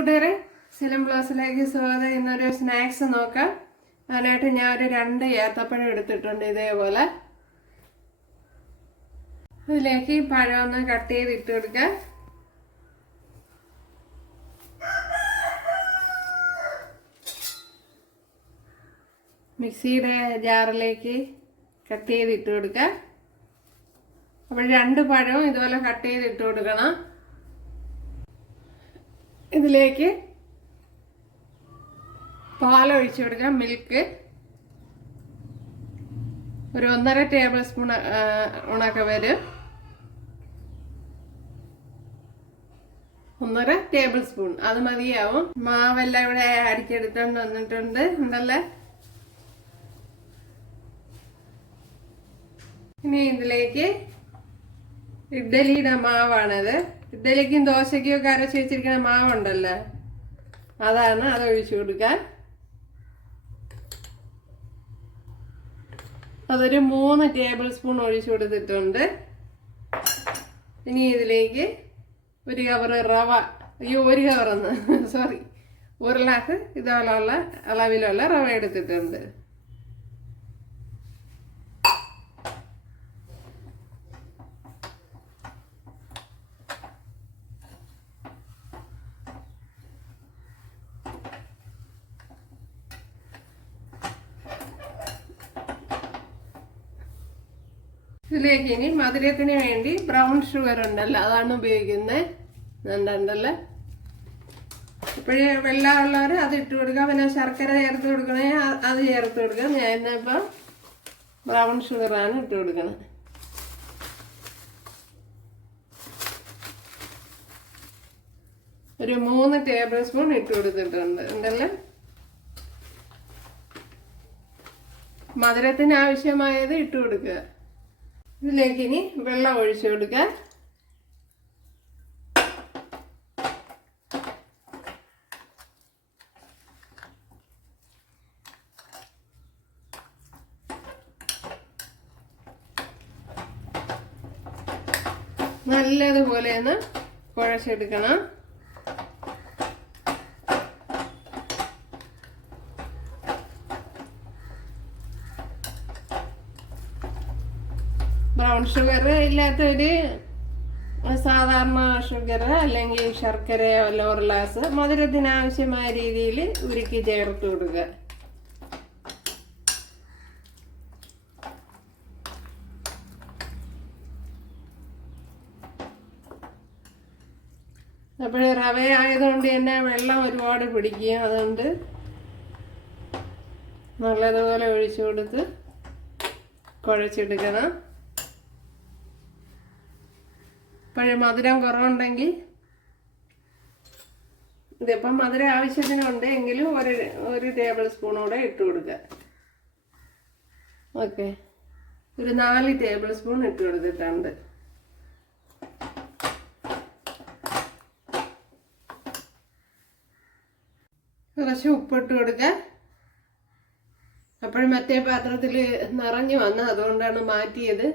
കൂട്ടുകാരെ, സിലം ബ്ലോസിലേക്ക് സ്വാഗതം. ഇന്നൊരു സ്നാക്സ് നോക്കാം. അതിനായിട്ട് ഞാൻ ഒരു 2 ഏത്തപ്പഴം എടുത്തിട്ടുണ്ട്. ഇതേപോലെ ഇതിലേക്ക് പഴം ഒന്ന് കട്ട് ചെയ്ത് ഇട്ട് കൊടുക്കാം. മിക്സിയുടെ ജാറിലേക്ക് കട്ട് ചെയ്ത് ഇട്ട് കൊടുക്കാം. അപ്പോൾ 2 പഴവും ഇതുപോലെ കട്ട് ചെയ്ത് ഇട്ട് കൊടുക്കണം. ഇതിലേക്ക് പാലൊഴിച്ച് കൊടുക്കാം. മിൽക്ക് ഒരു 1.5 ടേബിൾ സ്പൂൺ ഉണക്ക വരും. 1.5 ടേബിൾ സ്പൂൺ അത് മതിയാവും. മാവെല്ലാം ഇവിടെ അടിച്ചെടുത്തോണ്ട് വന്നിട്ടുണ്ട് ഉണ്ടല്ലേ. ഇനി ഇതിലേക്ക് ഇഡ്ഡലിയുടെ മാവാണത്. ഇഡ്ഡലിക്കും ദോശയ്ക്കും ഒക്കെ അരച്ച് വെച്ചിരിക്കുന്ന മാവുണ്ടല്ലോ, അതാണ്. അത് ഒഴിച്ചു കൊടുക്കാൻ. അതൊരു 3 ടേബിൾ സ്പൂൺ ഒഴിച്ചു കൊടുത്തിട്ടുണ്ട്. ഇനി ഇതിലേക്ക് 1 കവർ റവ, ഒരു കവറെന്ന് സോറി 1 ഗ്ലാസ് ഇതുപോലുള്ള അളവിലുള്ള റവ എടുത്തിട്ടുണ്ട്. ഇതിലേക്ക് ഇനി മധുരത്തിന് വേണ്ടി ബ്രൗൺ ഷുഗർ ഉണ്ടല്ലോ, അതാണ് ഉപയോഗിക്കുന്നത്. ഉണ്ടല്ലോ, ഇപ്പോഴേ വെള്ളമുള്ളവർ അത് ഇട്ട് കൊടുക്കുക. പിന്നെ ശർക്കര ചേർത്ത് കൊടുക്കണേ അത് ചേർത്ത് കൊടുക്കുക. ഞാൻ ഇന്നിപ്പം ബ്രൗൺ ഷുഗറാണ് ഇട്ട് കൊടുക്കുന്നത്. ഒരു 3 ടേബിൾ സ്പൂൺ ഇട്ട് കൊടുത്തിട്ടുണ്ട് ഉണ്ടല്ലോ. മധുരത്തിന് ആവശ്യമായത് ഇട്ട് കൊടുക്കുക. ഇതിലേക്ക് ഇനി വെള്ളം ഒഴിച്ചു കൊടുക്കുക. നല്ലതുപോലെ ഒന്ന് കുഴച്ചെടുക്കണം. ബ്രൗൺ ഷുഗർ ഇല്ലാത്തൊരു സാധാരണ ഷുഗർ അല്ലെങ്കിൽ ശർക്കരയോ 1 ഗ്ലാസ് മധുരത്തിന് ആവശ്യമായ രീതിയിൽ ഉരുക്കി ചേർത്ത് കൊടുക്കുക. അപ്പോൾ റവ ആയതുകൊണ്ട് തന്നെ വെള്ളം ഒരുപാട് പിടിക്കും. അതുകൊണ്ട് നല്ലതുപോലെ ഒഴിച്ചു കൊടുത്ത് കുഴച്ചെടുക്കണം. പഴയ മധുരം കുറവുണ്ടെങ്കിൽ, ഇതിപ്പം മധുരം ആവശ്യത്തിനുണ്ട് എങ്കിലും ഒരു ടേബിൾ സ്പൂൺ കൂടെ ഇട്ട് കൊടുക്കുക. ഓക്കെ, ഒരു 4 ടേബിൾ സ്പൂൺ ഇട്ട് കൊടുത്തിട്ടുണ്ട്. കുറച്ച് ഉപ്പിട്ട് കൊടുക്കുക. അപ്പോഴും മറ്റേ പാത്രത്തിൽ നിറഞ്ഞു വന്ന് അതുകൊണ്ടാണ് മാറ്റിയത്.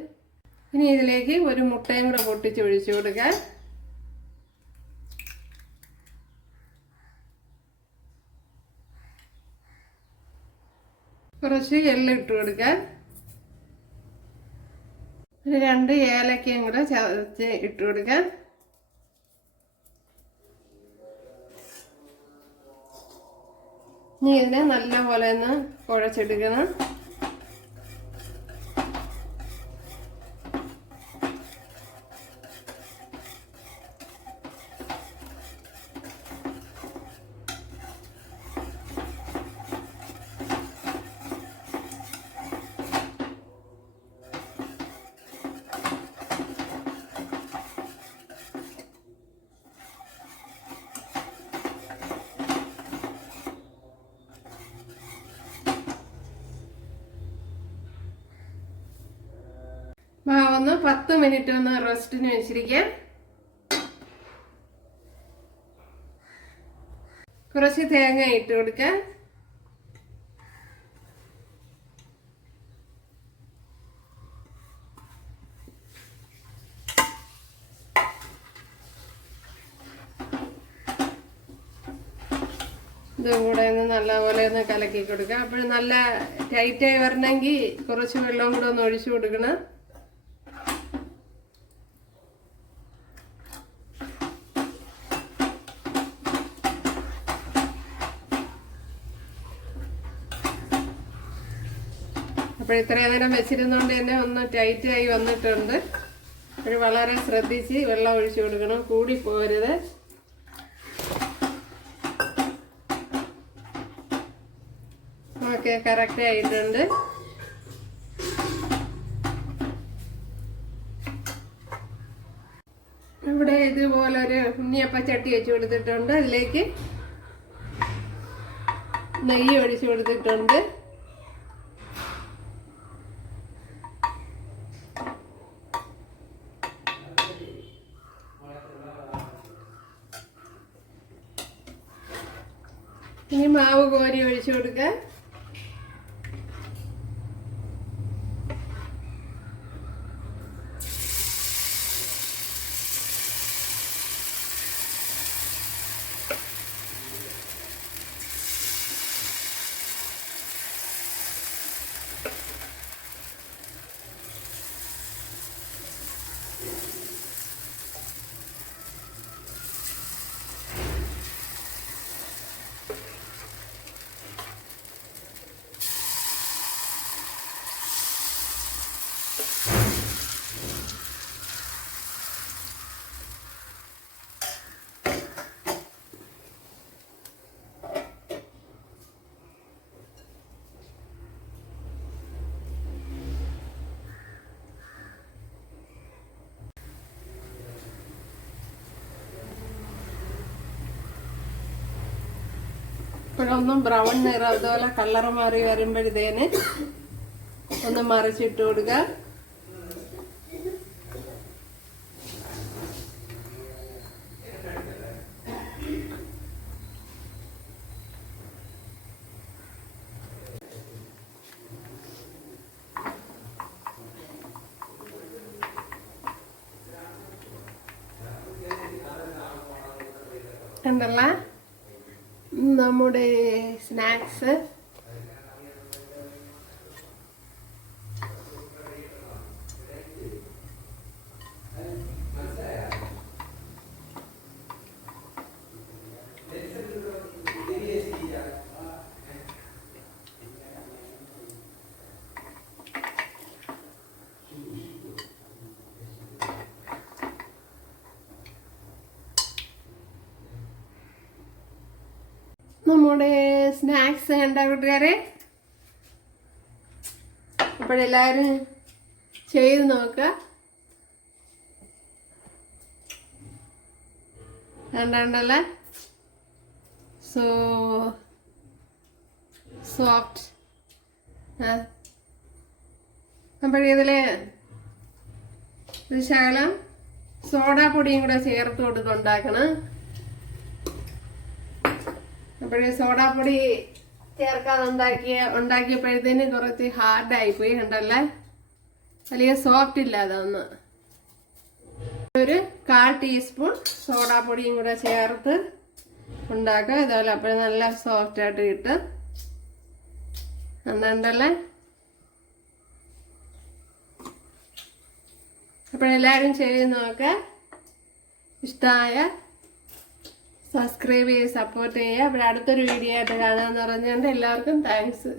ഇനി ഇതിലേക്ക് ഒരു മുട്ടയും കൂടെ പൊട്ടിച്ച് ഒഴിച്ചു കൊടുക്കുക. കുറച്ച് എള്ള് ഇട്ട് കൊടുക്കുക. 2 ഏലക്കയും കൂടെ ചതച്ച് ഇട്ട് കൊടുക്കുക. ഇനി ഇതിനെ നല്ലപോലെ ഒന്ന് കുഴച്ചെടുക്കണം. മാവൊന്ന് 10 മിനിറ്റ് ഒന്ന് റെസ്റ്റിന് വെച്ചിരിക്കാം. കുറച്ച് തേങ്ങ ഇട്ട് കൊടുക്കാം. ഇതും കൂടെ ഒന്ന് നല്ലപോലെ ഒന്ന് കലക്കി കൊടുക്കുക. അപ്പോൾ നല്ല ടൈറ്റായി വരണമെങ്കിൽ കുറച്ച് വെള്ളം കൂടെ ഒന്ന് ഒഴിച്ചു കൊടുക്കണം. അപ്പോൾ ഇത്രയും നേരം വെച്ചിരുന്നോണ്ട് തന്നെ ഒന്ന് ടൈറ്റായി വന്നിട്ടുണ്ട്. അപ്പോൾ വളരെ ശ്രദ്ധിച്ച് വെള്ളം ഒഴിച്ചു കൊടുക്കണം, കൂടി പോരുത്. ഓക്കെ, കറക്റ്റ് ആയിട്ടുണ്ട്. ഇവിടെ ഇതുപോലൊരു ഉണ്ണിയപ്പ ചട്ടി വെച്ച് കൊടുത്തിട്ടുണ്ട്. അതിലേക്ക് നെയ്യ് ഒഴിച്ചു കൊടുത്തിട്ടുണ്ട്. ഇനി മാവ് കോരി ഒഴിച്ചു കൊടുക്കുക. ഇപ്പോഴൊന്നും ബ്രൗൺ നിറം അതുപോലെ കളർ മാറി വരുമ്പോഴത്തേന് ഒന്ന് മറിച്ചിട്ട് കൊടുക്കുക. കണ്ടല്ല നമ്മുടെ സ്നാക്സ്. നമ്മുടെ സ്നാക്സ് കണ്ട കൂട്ടുകാരെ. അപ്പോഴെല്ലാവരും ചെയ്ത് നോക്കുക. കണ്ടല്ല സോഫ്റ്റ്. അപ്പോഴിതില് ഒരു ശകലം സോഡാപ്പൊടിയും കൂടെ ചേർത്ത് കൊടുത്തുണ്ടാക്കണം. അപ്പോഴേ സോഡാപ്പൊടി ചേർക്കാതെ ഉണ്ടാക്കിയപ്പോഴത്തേന് കുറച്ച് ഹാർഡായിപ്പോയി. കണ്ടല്ലേ, വലിയ സോഫ്റ്റ് ഇല്ലാതെ ഒന്ന്. ഒരു 1/4 ടീസ്പൂൺ സോഡാപ്പൊടിയും കൂടെ ചേർത്ത് ഉണ്ടാക്കുക. ഇതുപോലെ അപ്പോഴും നല്ല സോഫ്റ്റ് ആയിട്ട് കിട്ടും. കണ്ടല്ലേ. അപ്പോഴെല്ലാവരും ചെയ്ത് നോക്കുക. ഇഷ്ടമായ സബ്സ്ക്രൈബ് ചെയ്ത് സപ്പോർട്ട് ചെയ്യുക. അപ്പോൾ അടുത്തൊരു വീഡിയോ ആയിട്ട് കാണാമെന്ന് പറഞ്ഞുകൊണ്ട് എല്ലാവർക്കും താങ്ക്സ്.